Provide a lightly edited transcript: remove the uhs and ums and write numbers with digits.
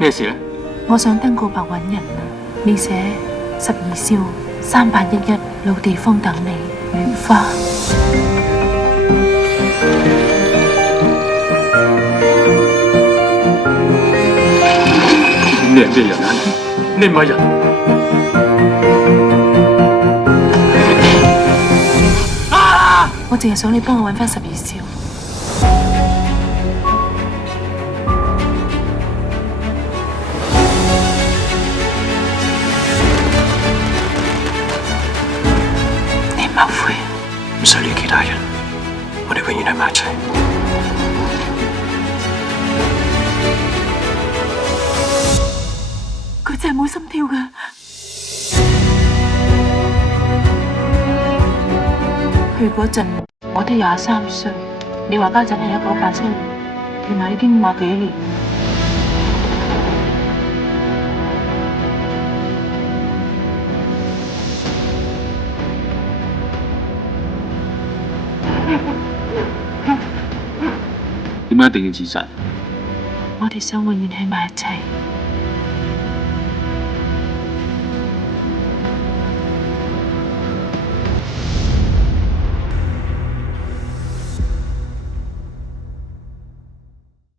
咩事咧？我想登告白揾人啊！你寫12少3811老地方等你，如花。你係咩人啊？你唔係人。我淨係想你幫我揾翻12少。你唔後悔？唔使理其他人，我哋永遠喺埋一齊。佢真係冇心跳㗎。去嗰陣我都23歲，你話家陣係1987年，原來已經50幾年。點解一定要自殺？我哋想永遠喺埋一齊。